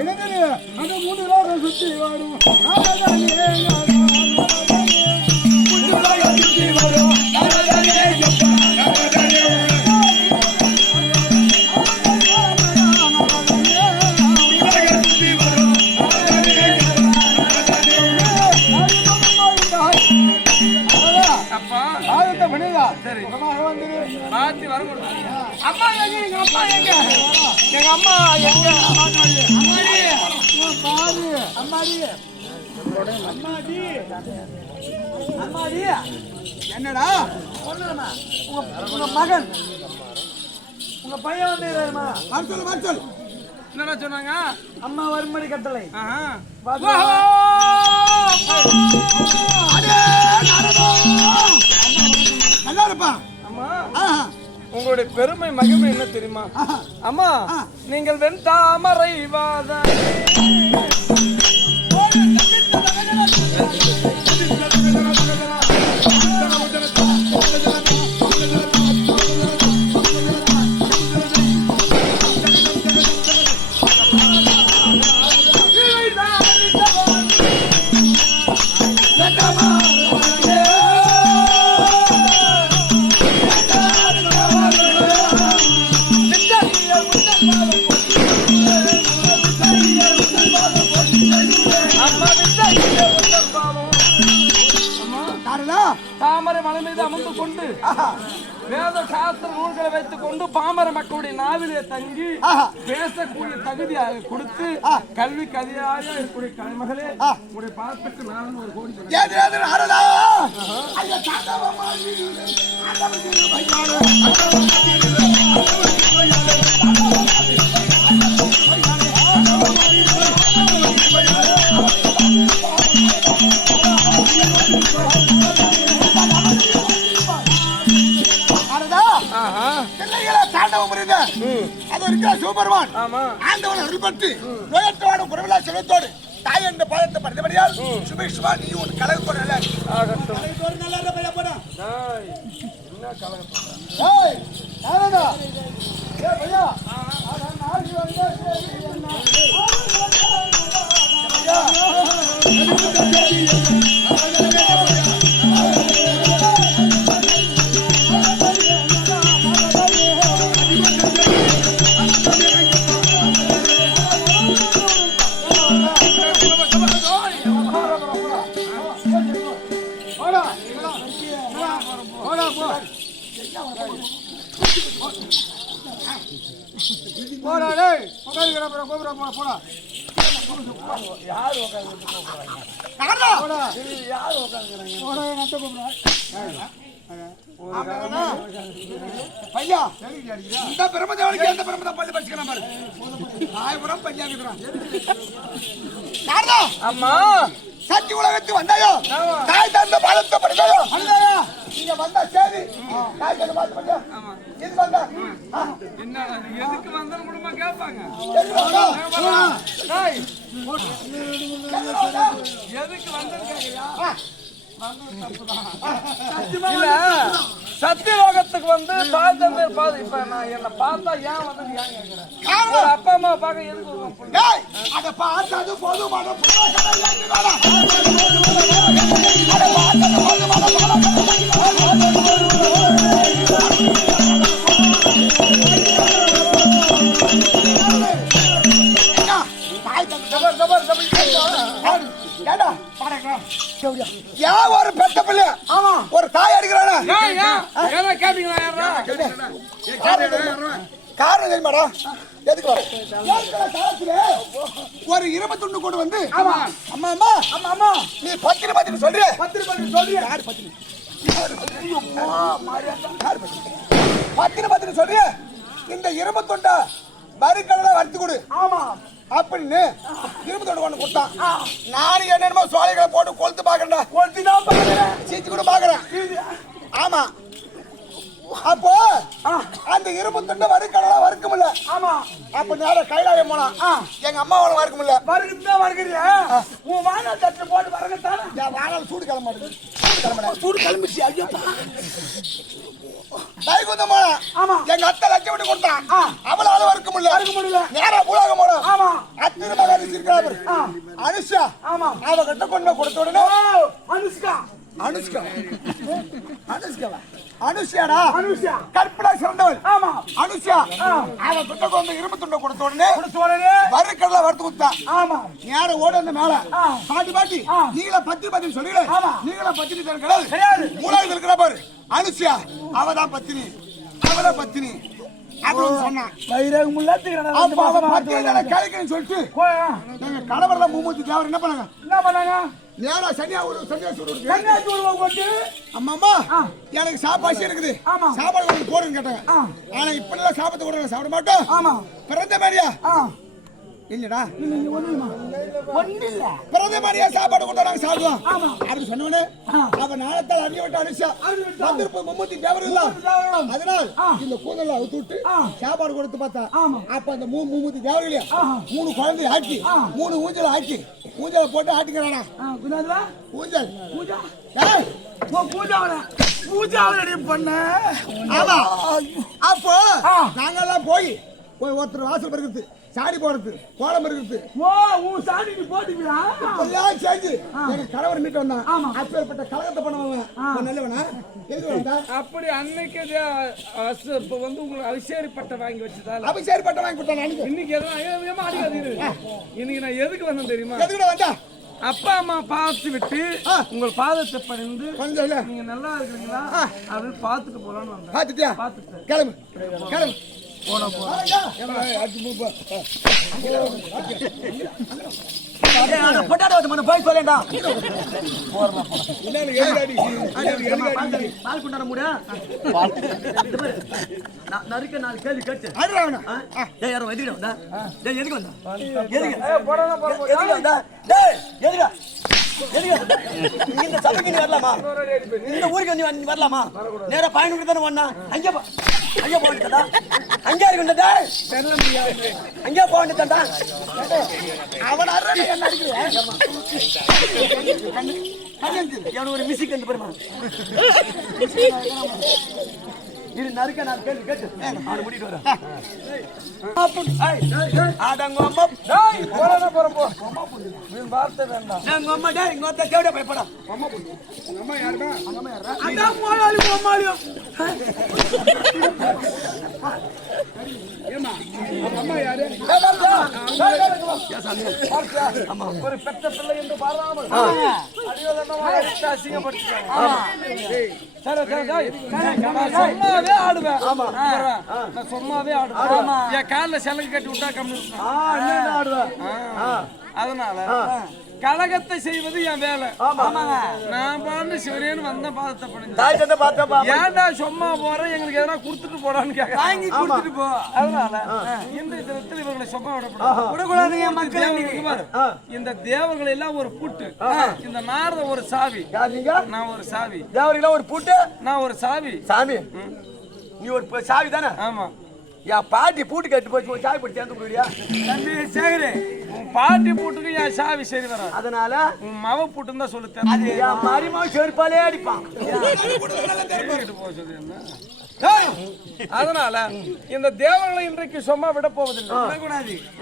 என்னது அந்த மூணு லோகம் சுத்தி வரும் அம்மா எங்க எங்க அப்பா எங்க? எங்க அம்மா எங்க? அம்மாடி. அம்மாடி. அம்மாடி. அம்மாடி. என்னடா? உங்க உங்க மகன். உங்க பையன் வந்து மருத்துவ மருத்துவ என்னடா சொன்னாங்க? அம்மா வரும்படி கட்டளை. நல்லா இருப்பா அம்மா. உங்களுடைய பெருமை மகிமை என்ன தெரியுமா? அம்மா நீங்கள் வெண் தாமரை வாத தாமரை மலை மீது அமர்ந்து கொண்டு வேத சாஸ்திர நூல்களை வைத்துக் கொண்டு பாமர மக்களுடைய நாவிலே தங்கி. பேசக்கூடிய தகுதி கொடுத்து கல்வி கதியாக இருக்கக்கூடிய கலைமகளே உங்களுடைய பாசத்துக்கு நான் ஒரு கோடி. பிள்ளைகளை தாண்டவம் புரியுது அது இருக்கிற சூப்பர்மான் ஆமா ஆண்டவன் அருள்பட்டு நோயத்தோடு குறைவிலா செல்வத்தோடு தாய் என்ற பாதத்தை பறித்தபடியால் சுபேஷ்வா நீ உன் கலகு நல்ல ஆகட்டும் நல்ல பையன் போடா என்ன ஏய் யாரடா ஏய் பையா நாடி வந்தா போடா டேய் உட்காருங்கடா அப்புறம் போடா போடா யார் உட்காந்து கூப்பிடுறாங்க போடா யார் போடா நட்ட பையா இந்த பிரம்மதேவனுக்கு எந்த பிரம்மதா பள்ளி படிச்சுக்கலாம் பாரு ஆயிரம் பஞ்சாபிக்கிறான் யாரா அம்மா சத்தி உலகத்து வந்தாயோ தாய் தந்த பாலத்தை படிச்சாயோ வந்தா சரி. இது என்ன எதுக்கு வந்தாலும் குடும்பம் கேட்பாங்க. எதுக்கு. இல்ல. சத்தியலோகத்துக்கு வந்து தந்தையர் பார்த்து இப்ப நான் என்ன பார்த்தா ஏன் வந்து ஏன் அப்பா அம்மா பார்க்க எதுக்கு அத பார்த்தது போதுமான ஏன் ஒரு பெத்த பிள்ளை? ஆமா. ஒரு தாய் அடிக்கிறானா? காரணம் தெரியுமா? காரணம் தெரியுமாடா எதுக்கு? ஒரு இருபத்தி ஒண்ணு கொண்டு வந்து ஆமா. அம்மா அம்மா அம்மா அம்மா நீ பத்திரி பத்திரி சொல்றிய பத்திரி பத்திரி சொல்றிய யாரு பத்திரி பத்திரி பத்திரி சொல்றிய இந்த இருபத்தொண்டா வரிக்கடலை வறுத்து கொடு. ஆமா. அப்படின்னு இருபத்தொண்டு கொண்டு கொடுத்தான். நானும் என்னென்னமோ சோலைகளை போட்டு கொளுத்து பாக்குறேன்டா கொளுத்து தான் பாக்குறேன் சீச்சு கூட பாக்குறேன் ஆமா. அப்போ அந்த இரும்பு துண்டை வறுக்கடலை வறுக்க முடியல ஆமா. அப்ப நேரம் கைலாயம் போனா எங்க அம்மாவால வறுக்க முடியல வருகுதான் வருகிறியா உன் வானா தட்டு போட்டு வரங்கத்தானே என் வாழால் சூடு கிளம்ப மாட்டேங்குது. சூடு கிளம்பிச்சு ஐயோ. தைகுந்தம் போனா ஆமா. எங்க அத்தை லட்சம் விட்டு கொடுத்தான். அவளால வறுக்க முடியல. வறுக்க முடியல. நேரா பூலாகம் போனா ஆமா. அத்திர மகாரிஷி இருக்கிறாரு. அனுஷா ஆமா. அவ கிட்ட கொண்டு கொடுத்த உடனே அனுஷ்கா. அனுஷ்கா. அனுஷ்காவா? அனுஷியாடா. அனுஷ்கா கற்பனா சிறந்தவள் ஆமா. அனுஷா ஆ. அவ கிட்ட கொண்டு இரும்பு துண்டை கொடுத்த உடனே சோழனே வறுக்கடலை வறுத்து கொடுத்தா. ஆமா. நேரம் ஓட அந்த மேல. பாட்டி பாட்டி. நீங்கள பத்தி பத்தி சொல்லிடு. நீங்கள பத்தினி தர கிடையாது. மூலாவது இருக்கிற பாரு. அனுஷியா அவதான் பத்தினி. அவதான் பத்தினி. அவ சொல்லிட்டு கணவர்ல மூமூத்தி தேவர் என்ன பண்ணாங்க? என்ன பண்ணாங்க? நேரா சனியா ஒரு சன்னியாசி இருக்கு கன்னியாசி உருவம் கொண்டு அம்மாமா ஆ. எனக்கு சாப்பாடு இருக்குது. ஆமா. சாப்பாடு போடுன்னு கேட்டாங்க. ஆனா இப்ப எல்லாம் சாப்பாடு கூட நாங்க சாப்பிட மாட்டோம். ஆமா. பிறந்த மாதிரியா? இல்லடா ஒண்ணு இல்ல பிறந்த மாதிரியா சாப்பாடு கொடுத்தா நாங்க சாப்பிடுவோம். அப்படி சொன்னவனே. அவ நாளத்தால் அறிய விட்டு அனுஷா. வந்திருப்ப மும்மூத்தி தேவர் இல்ல தேவரும். அதனால். இந்த கூந்தல அவுத்து விட்டு. சாப்பாடு கொடுத்து பார்த்தா. அப்ப அந்த மூணு மும்மூத்தி தேவர்களையா ஆஹா. மூணு குழந்தைய ஆக்கி. மூணு ஊஞ்சல் ஆக்கி ஊஞ்சல போட்டு ஆட்டிக்கிறானா ஊஞ்சல் பூஜா பூஜாவன பூஜாவன பண்ண ஆமா அப்போ. நாங்கெல்லாம் போய் ஒரு ஒருத்தர் வாசல் இருக்குது சாடி போடுறது கோலம் இருக்குது. ஓ உன் சாணி நீ போட்டுக்கிறா? எல்லாம் சேர்ந்து எங்க கணவர் மீட்டு வந்தான். ஆமா. அப்பேற்பட்ட கலகத்தை பண்ணவன் அவன் நல்லவனா? எதுக்கு வந்தா? அப்படி அன்னைக்கு இப்ப வந்து உங்களுக்கு அவிசேரி பட்டை வாங்கி வச்சதால. அபிஷேகப்பட்ட வாங்கி கொடுத்தான் அன்னைக்கு இன்னைக்கு அடிக்காது இன்னைக்கு நான் எதுக்கு வந்தேன் தெரியுமா? எதுக்குடா வந்தா? அப்பா அம்மா பார்த்து விட்டு. உங்கள் பாதத்தை பணிந்து நீங்க நல்லா இருக்கிறீங்களா? அது பார்த்துட்டு போலான்னு வந்தேன். பாத்துட்டியா பார்த்துட்டேன். கிளம்பு. கிளம்பு. போன போ போய் சொல்லேன்டா. பால் கொண்டாட முடியா? நறுக்க நாலு கேள்வி கேட்டு அடுறாவனா டேய் யாரோ எதுக்கு வந்தா? டேய் எதுக்கு வந்தா? எதுக்கு? ஏய். எதுக்கு வந்தா? டேய் எதுக்கு இந்த சபைக்கு நீ வரலாமா? இந்த ஊருக்கு நீ வரலாமா? நேரா பயணம் தானே வந்தா. அங்கே போ. அங்கே போக வேண்டியதா அங்கே இருக்கு டேய் அங்கே போக வேண்டியதா அவன் அறவே என்ன இருக்கு ஒரு மிஸ்ஸிக் வந்து பெருமா இது நறுக்க நான் கேள்வி கேட்டு. அவனை முடிட்டு வரேன். ஆடங்க அம்மா. போடாதா, போறேன், போ. நீ வார்த்தை வேண்டாம். எங்க அம்மா டேய் இங்க வந்து தேவடா போய் போடா. அம்மா யாருடா அதான் மோளாளி மோமாளியும் அம்மா யாரு? ஒரு பெற்ற பிள்ளை என்று பாராமல். அடியோதனமா அடித்து அசிங்கப்படுத்திட்டாங்க. சரி, சரி, சரி. சும்மாவே ஆடுவேன். நான் சும்மாவே ஆடுவேன். என் காலில் சிலங்கு கட்டி விட்டா கம்மி அதனால கழகத்தை செய்வது என் வேலை. நான் பாண்டு சிவனேன்னு வந்த பாதத்தை பார்த்தப்பா ஏன்டா சும்மா போறேன் எங்களுக்கு எதனா கொடுத்துட்டு போடான்னு கேட்க வாங்கி கொடுத்துட்டு போ. அதனால இந்த தினத்தில் இவர்களை சும்மா விடக்கூடாதுங்க இந்த தேவர்கள் எல்லாம் ஒரு பூட்டு. இந்த நாரத ஒரு சாவி. நான் ஒரு சாவி. தேவரிகளா ஒரு பூட்டு? நான் ஒரு சாவி. சாமி. நீ ஒரு சாவி தானே ஆமா என் பாட்டி பூட்டு கட்டு போச்சு ஒரு சாவி போட்டு சேர்ந்து கொடுக்குறியா தம்பி சேகரே உன் பாட்டி பூட்டுக்கு என் சாவி சரி வராது அதனால உன் மவ பூட்டுன்னு தான் சொல்லு அது என் மருமக செருப்பாலே அடிப்பான் போக சொல்லு! அதனால இந்த தேவர்களை இன்றைக்கு சும்மா விட போவதில்லை.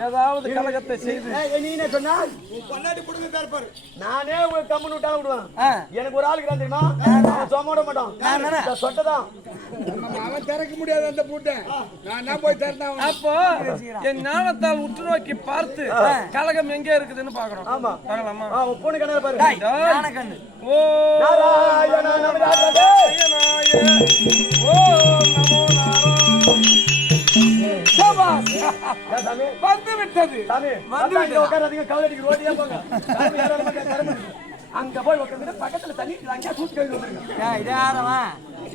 ஏதாவது கலகத்தை செய்து. ஏய், நீ என்ன சொன்னா? பொன்னாடி கொடுங்க இருப்பாரு நானே ஒரு கம்மன் விட்டா விடுவேன். எனக்கு ஒரு ஆளுக்கு தெரியுமா? சும்மா விட மாட்டான். இந்த சொட்டதான். அவன் திறக்க முடியாது அந்த பூட்டை. நான் என்ன போய் திறந்தேன் அப்போ என் ஞானத்தால் உற்று நோக்கி பார்த்து கலகம் எங்க இருக்குதுன்னு பாக்குறோம் ஆமா. பார்க்கலாமா? பொண்ணு கண்ணால பாரு. ஓ. வந்து விட்டது. அங்க போய் பக்கத்துல தண்ணி. அங்கேயே தூக்கி கழுவி வந்துருங்க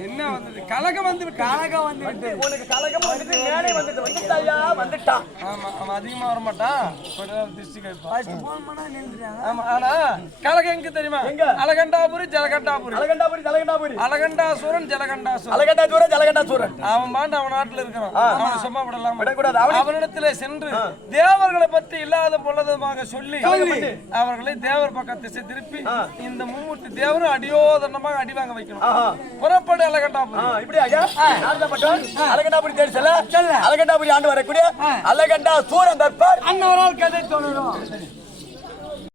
என்ன வந்தது? கலகம் வந்து கலகம் வந்து உனக்கு கலகம் வந்துட்டு மேலே வந்துட்டு வந்துட்டாயா வந்துட்டான் ஆமா அவன் அதிகமா வர மாட்டான் கொஞ்சம் திருஷ்டி கேட்பான் ஆமா ஆனா கலகம் எங்க தெரியுமா? எங்க? அலகண்டாபுரி ஜலகண்டாபுரி. அலகண்டாபுரி அலகண்டாபுரி அலகண்டாசூரன் ஜலகண்டாசூரன். அலகண்டா சூரன் அலகண்டா சூரன் அவன் பாண்டு அவன் நாட்டுல இருக்கிறான். அவனை சும்மா விடலாம்? விடக்கூடாது. அவனிடத்திலே சென்று தேவர்களை பற்றி இல்லாத பொல்லதுமாக சொல்லி அவர்களை தேவர் பக்கம் திசை திருப்பி இந்த மும்மூர்த்தி தேவரும் அடியோதனமாக அடி வாங்க வைக்கணும். புறப்படு அலகண்டாபுரி தேடி செல்ல. அலகண்டாபுரி ஆண்டு வரக்கூடிய அலகண்டா சூரன் தற்பார் அன்னவரால் கதை தோணும்